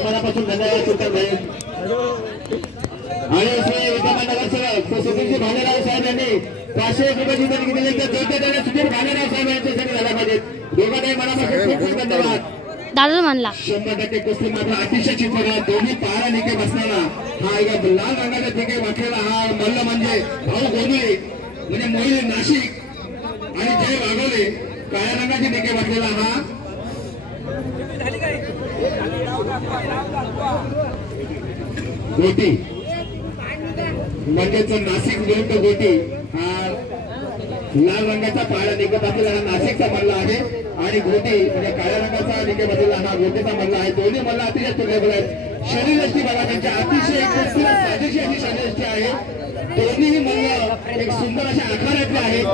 मनापासून धन्यवाद सुलतान भाई आणि श्री विद्यमान नगरसेवक सुधीरजी भालेराव साहेब यांनी 500 रुपयाची देणगी दिली तर जोडे सुधीर भालेराव साहेब यांच्यासाठी झाला पाहिजे दोघांनाही मनापासून खूप खूप धन्यवाद दादा म्हणला 100% कुस्ती मात्र अतिशय चित्रकार दोन्ही पारा निके बसताना हा एक लाल रंगाचा ठिके वाटलेला हा मल्ल म्हणजे भाऊ गोंधळे म्हणजे मोहिल नाशिक आणि जय वाघोले काळ्या रंगाचे निके वाटलेला हा गोटी म्हणजेच नाशिक विरुद्ध गोटी हा लाल रंगाचा पाळा निघत असलेला हा नाशिकचा मल्ला आहे आणि गोटी म्हणजे काळ्या रंगाचा निघत असलेला हा गोटीचा मल्ला आहे दोन्ही मल्ला अतिशय तुल्यबल आहेत शरीरयष्टी बघा त्यांच्या अतिशय साजेशी अशी शरीरयष्टी आहे दोन्ही मल्ल एक सुंदर अशा आकारातले आहेत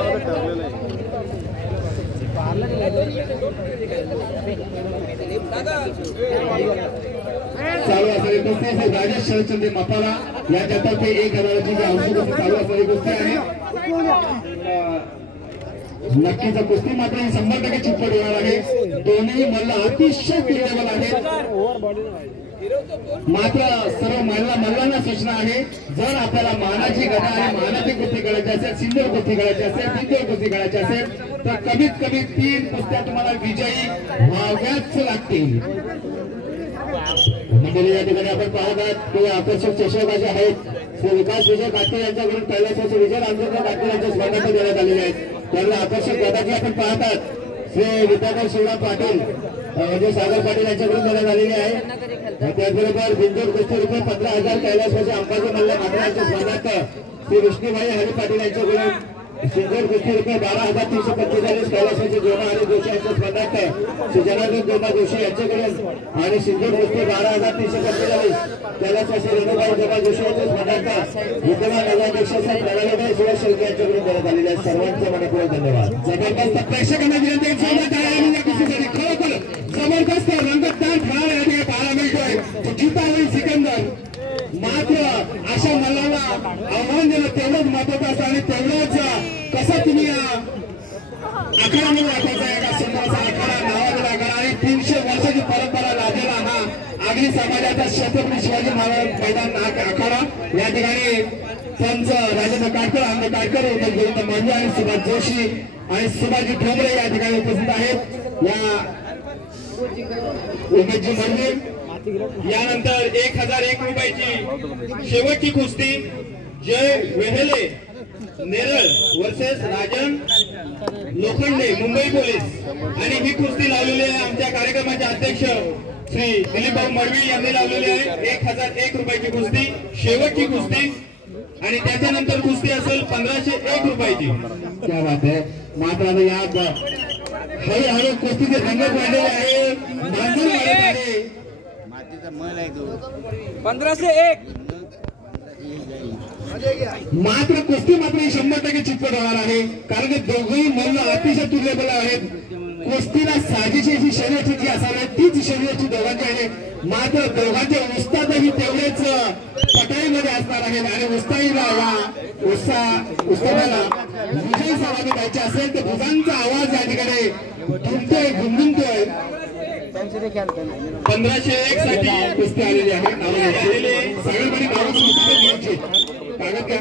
चालू असलेली कुस्ती आहे राजेश शरदचंद्र मपाला यांच्यातर्फे 1000ची औषध चालू असलेली कुस्ती आहे नक्कीच कुस्ती मात्र 100% चितपट होणार आहे दोन्ही मल्ल अतिशय तुल्यबल आहेत मात्र सर्व मल्लांना सूचना आहे जर आपल्याला मानाची गदा आणि मानाची कुस्ती करायची असेल सिंदूर कुस्ती करायची असेल बिंदूर कुस्ती करायची असेल तर कमीत कमी 3 कुस्त्या तुम्हाला विजयी व्हाव्याच लागतील मंडळी या ठिकाणी आपण पाहत आहात ते आकर्षक चषक असे आहेत श्री विकास विजय काटकर यांच्याकडून पहिल्याच विजय रामचंद्र काटकर यांच्या स्पर्धेत देण्यात आलेले आहेत त्यांना आकर्षक गदाची आपण पाहत आहात श्री विद्याधर शिवराम पाटील म्हणजे सागर पाटील यांच्याकडून देण्यात आलेली आहे त्याचबरोबर बिंदूर कुस्ती रुपये 15,000 कैलासवासी अंबाजी मल्ल मात्र यांच्या स्पर्धेत श्री विष्णूभाई हरी पाटील यांच्याकडून सिंदूर कुस्ती रुपये 12,345 कैलासवासी जोमा आणि जोशी यांच्या स्पर्धेत श्री जनार्दन जोमा जोशी यांच्याकडून आणि सिंदूर कुस्ती 12,345 कैलासवासी रेणुभाई जोमा जोशी यांच्या स्पर्धेत विद्यमान नगराध्यक्ष प्रणालीभाई सुरेश शेळके यांच्याकडून देण्यात आलेले आहे सर्वांचे मनपूर्वक धन्यवाद जबरदस्त प्रेक्षकांना विनंती खरोखर जबरदस्त रंगतदार खेळाडू पाहायला मिळतोय जितावरी सिकंदर मात्र अशा मल्लाला आव्हान देणं तेवढंच महत्वाचं असतं आणि तेवढंच कसं तुम्ही आखाड्यामध्ये वाटायचा एका सुंदरचा आखाडा नावाचा आखाडा आणि 300 वर्षाची परंपरा लाभलेला हा आगरी समाजाचा छत्रपती शिवाजी महाराज मैदान आखाडा या ठिकाणी पंच राजेंद्र काटकर आमदार काटकर गोविंद मांजे आणि सुभाष जोशी आणि सुभाषजी ठोंबरे या ठिकाणी उपस्थित आहेत या उमेशजी मंदिर यानंतर 1001 रुपयाची शेवटची कुस्ती जय वेहेले नेरळ वर्सेस राजन लोखंडे मुंबई पोलीस आणि ही कुस्ती लावलेली आहे आमच्या कार्यक्रमाचे अध्यक्ष श्री दिलीपभाऊ मडवी यांनी लावलेली आहे 1001 रुपयाची कुस्ती शेवटची कुस्ती आणि त्याच्यानंतर कुस्ती असेल 1501 रुपयाची क्या बात आहे मात्र आता या हळूहळू कुस्तीचे रंगत वाढलेले आहे मानधन वाढत आहे 1501 मात्र कुस्ती मात्र 100% चितपट होणार आहे कारण की दोघंही मल्ल अतिशय तुल्यबल आहेत कुस्तीला साजेशी अशी शर्यत जी असावी तीच शर्यत दोघांची आहे मात्र दोघांचे उस्तादही तेवढेच पटाईमध्ये असणार आहेत आणि उस्तादीला या उस्तादाला विजय समाधी द्यायची असेल तर भुजांचा आवाज या ठिकाणी घुमतोय घुमतोय 1501 साठी कुस्ती आलेली आहे सगळ्यांनी कागद घ्या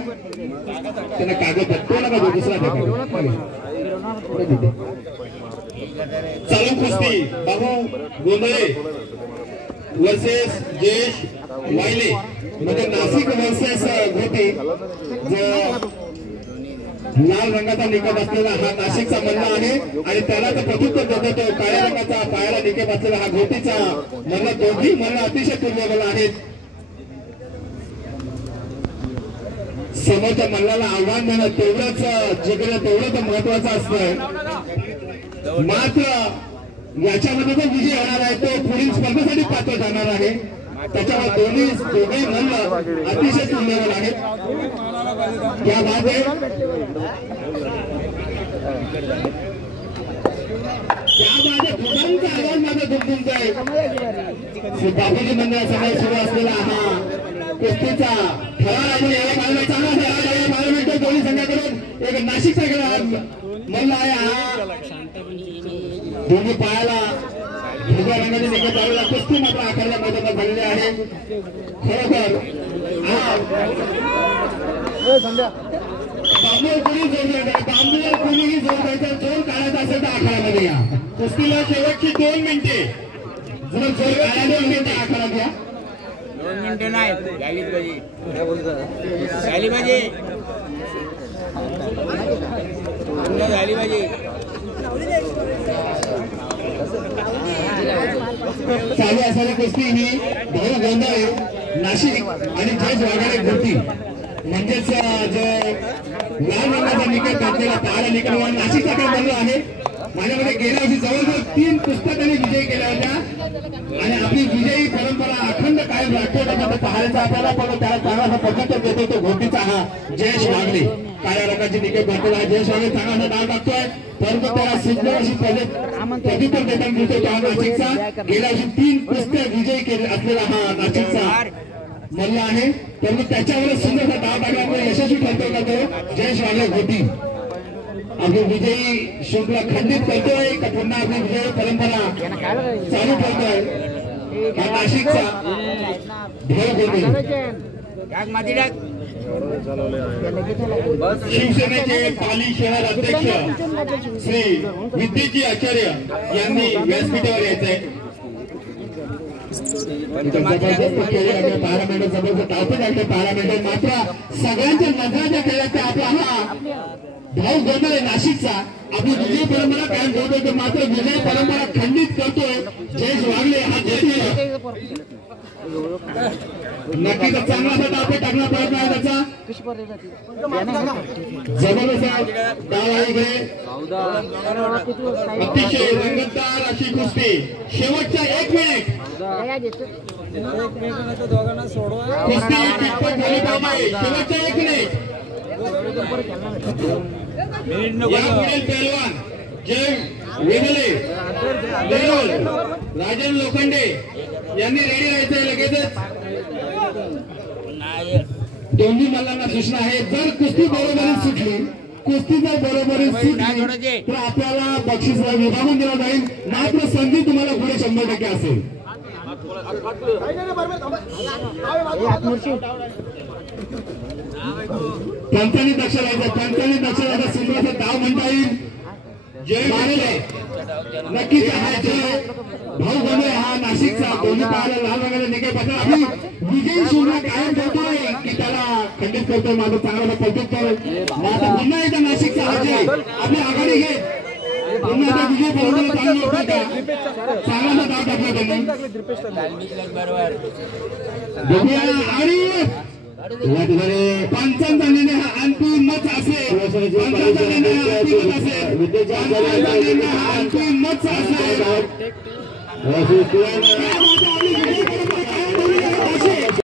त्यांना कागद तो नका दुसरा चालू कुस्ती बाबू गोंधळे वर्सेस जयेश वायले म्हणजे नाशिक वर्सेस गोटी लाल रंगाचा निकट असलेला हा नाशिकचा मल्ल आहे आणि त्याला तर प्रत्युत्तर देतो काळ्या रंगाचा पायाला निकट असलेला हा गोटीचा मल्ल दोन्ही मल्ल अतिशय तुल्यबल आहेत समोरच्या मल्लाला आव्हान देणं तेवढंच जिंकणं तेवढंच महत्वाचं असतं मात्र याच्यामध्ये जो विजय होणार आहे तो पुढील स्पर्धेसाठी पात्र जाणार आहे त्याच्यामुळे दोघे मल्ल अतिशय तुल्यबल आहेत क्या बात आहे फुलांचा आवाज माझा दुमदुमतोय बापूजी मंदिरासमोर सुरू असलेला हा कुस्तीचा ठराव पाहायला मिळतो दोन्ही संघाकडून एक नाशिकचा खेळ मल्ल आहे हा दोन्ही पायाला हिरव्या रंगाने निघत झालेला कुस्ती मात्र आखाड्या मैदानात झालेली आहे. खरोखर कोणीही जोर द्यायचा, जोर काढायचा असेल तर आखाड्यामध्ये या. कुस्तीला शेवटची 2 मिनिटे. जर जोर काढायला असेल तर आखाड्यात या. 2 मिनिटं नाही, झालीच पाहिजे. झाली पाहिजे, झाली पाहिजे. चालू असणारी कुस्ती ही भाऊ गोंधळे नाशिक आणि जयेश वाघारे भरती म्हणजेच जो लाल रंगाचा निकट घातलेला पहाडा निकट नाशिकचा काय बनलो आहे. माझ्यामध्ये गेल्या वर्षी जवळजवळ 3 पुस्तकांनी विजय केल्या होत्या आणि आपली विजयी परंपरा अखंड कायम राखतो. पहाड्याचा आपल्याला पण त्याला चांगला पद्धत देतो तो घोटीचा हा जयेश वाघरे. काळ्या रंगाची निकट घातलेला आहे जयेश वाघरे चांगला डाव टाकतोय, परंतु त्याला सिद्ध अशी प्रत्युत्तर देताना मिळतो तो हा नाशिकचा. गेल्या वर्षी 3 पुस्तक विजयी केले असलेला हा नाशिकचा मल्ल आहे, परंतु त्याच्यावरच सुंदरसा डाव टाकल्यामुळे यशस्वी ठरतो का तो जयेश वाघरे घोटी. आपली विजयी शृंखला खंडित करतोय का पुन्हा आपली विजयी परंपरा चालू करतोय हा नाशिकचा ध्येय घोटी. शिवसेनेचे पाली शहर अध्यक्ष श्री विद्येजी आचार्य यांनी व्यासपीठावर यायचंय. जबरदस्त खेळ पॅरामेंटर जबरदस्त धावपट आहे पॅरामेंटर. मात्र सगळ्यांच्या नजराच्या खेळाचा आपला हा भाऊ गोंधळे नाशिकचा आपली विजय परंपरा कायम ठेवतोय, मात्र विजय परंपरा खंडित करतोय जयेश वाघले हा जयेश. नक्कीच चांगला असा डाव टाकला प्रयत्न आहे त्याचा. जबरदस्त डाव आहे इकडे. अतिशय रंगतदार अशी कुस्ती. शेवटचा 1 मिनिट कुस्ती कितपत झाली पाहिजे. शेवटचा 1 मिनिट. यापुढील पहलवान जय वेगळे राजन लोखंडे यांनी रेडी राहायचंय लगेचच. दोन्ही मल्लांना सूचना आहे, जर कुस्ती बरोबरीत सुटली, कुस्ती जर बरोबरीत सुटली तर आपल्याला बक्षीस विभागून दिलं जाईल. मात्र संधी तुम्हाला पुढे 100% असेल. पंचांनी दक्ष राहायचं, पंचांनी दक्ष राहायचं. सुंदरचा डाव म्हणता येईल. जय मानेले नक्कीच हा जय भाऊ गोंधळे हा नाशिकचा दोन्ही पाहायला लाल रंगाला निघे पाहिजे. आपली विजयी शून्य कायम ठेवतोय की त्याला खंडित करतोय. माझं चांगला प्रत्युत्तर माझा पुन्हा एकदा नाशिकचा हा जय आपली आघाडी घेत पुन्हा एकदा विजय परंपरा चालू होता का. चांगला डाव टाकला त्यांनी. पंचांचा निर्णय हा अंतिम मत असेल. पंचांचा निर्णय हा अंतिम मत असेल. पंचांचा निर्णय हा अंतिम मत असेल.